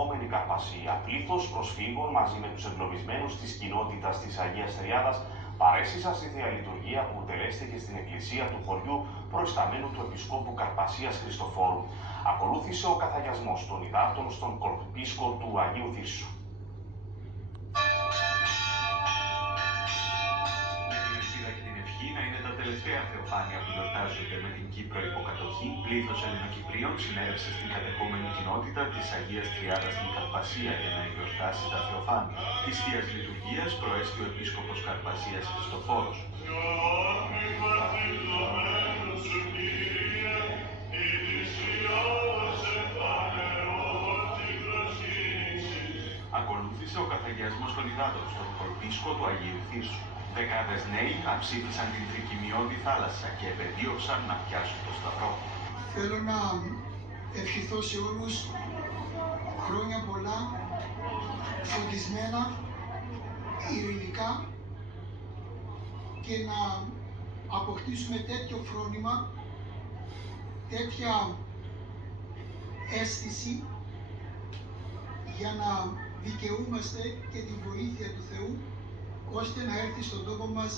Επόμενη Καρπασία, πλήθος προσφύγων μαζί με τους εγκλωβισμένους της κοινότητας της Αγίας Τριάδας παρέσυσαν στη Θεία Λειτουργία που τελέστηκε στην εκκλησία του χωριού προϊσταμένου του Επισκόπου Καρπασίας Χριστοφόρου. Ακολούθησε ο καθαγιασμός των υδάτων στον κολπίσκο του Αγίου Θύρσου. Να είναι τα τελευταία θεοφάνεια που γιορτάζονται με την Κύπρο υποκατοχή, πλήθος Ελληνοκυπρίων συνέρευσε στην κατεχόμενη κοινότητα της Αγίας Τριάδας στην Καρπασία για να γιορτάσει τα θεοφάνεια. Της Θείας Λειτουργίας προέστη ο Επίσκοπος Καρπασίας Χριστοφόρος. Ακολούθησε ο καθαγιασμός των υδάτων στον κολπίσκο του Αγίου Θύρσου. Δεκάδες νέοι αψήφισαν την τρικυμιώδη θάλασσα και επεδίωξαν να πιάσουν το σταυρό. Θέλω να ευχηθώ σε όλους χρόνια πολλά, φωτισμένα, ειρηνικά και να αποκτήσουμε τέτοιο φρόνημα, τέτοια αίσθηση για να δικαιούμαστε και τη βοήθεια του Θεού ώστε να έρθει στον τόπο μας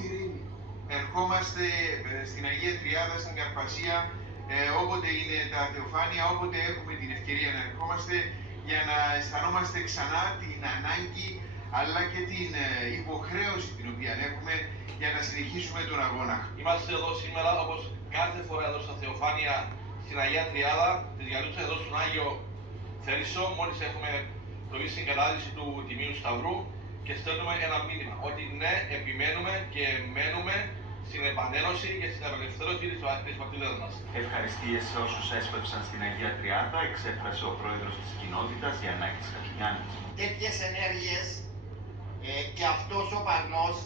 ειρήνη. Ερχόμαστε στην Αγία Τριάδα, στην Καρπασία, όποτε είναι τα θεοφάνεια, όποτε έχουμε την ευκαιρία να ερχόμαστε για να αισθανόμαστε ξανά την ανάγκη αλλά και την υποχρέωση την οποία έχουμε για να συνεχίσουμε τον αγώνα. Είμαστε εδώ σήμερα όπως κάθε φορά εδώ στα θεοφάνεια στην Αγία Τριάδα, τη διαλούσα εδώ στον Άγιο Θέρσο, μόλις έχουμε προβεί στην κατάδυση του Τιμίου Σταυρού και στέλνουμε ένα μήνυμα ότι ναι, επιμένουμε και μένουμε στην επανένωση και στην απελευθέρωση της πατρίδας μας. Ευχαριστίες σε όσους έσπευσαν στην Αγία Τριάδα, εξέφρασε ο πρόεδρος της κοινότητας Γιαννάκης Κατσουγιάννης. Τέτοιες ενέργειες και αυτός ο Παλμός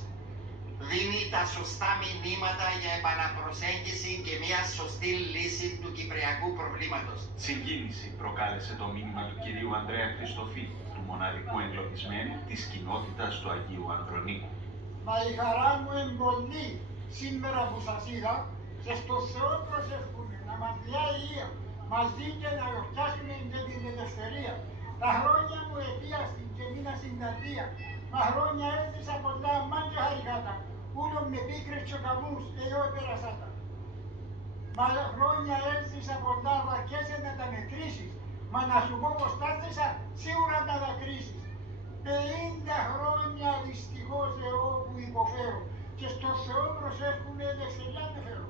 δίνει τα σωστά μηνύματα για επαναπροσέγγιση και μια σωστή λύση του κυπριακού προβλήματος. Συγκίνηση προκάλεσε το μήνυμα του κυρίου Ανδρέα Χριστοφή, του μοναδικού εγκλωβισμένου της κοινότητας του Αγίου Ανδρονίκου. Μα η χαρά μου εμπολεί σήμερα που σας είδα και στο Θεό προσεύχομαι να μας διάει υγεία μαζί και να γιορτάσουμε και την ελευθερία. Τα χρόνια μου επίαστην και μήνα στην καρδία, μα χρόνια έζησα πολλά μαν και χαρικάτα, ούλο με πίκρες και καμούς εγώ πέρασα τα. Μα χρόνια έζησα πολλά βαρκές να τα μετρήσεις, μα να σου πω πως τα έζησα σίγουρα να τα κρίσεις. 50 χρόνια δυστυχώς εγώ που υποφέρω και στο Θεό προσεύχομαι ελευθεριά με φέρω.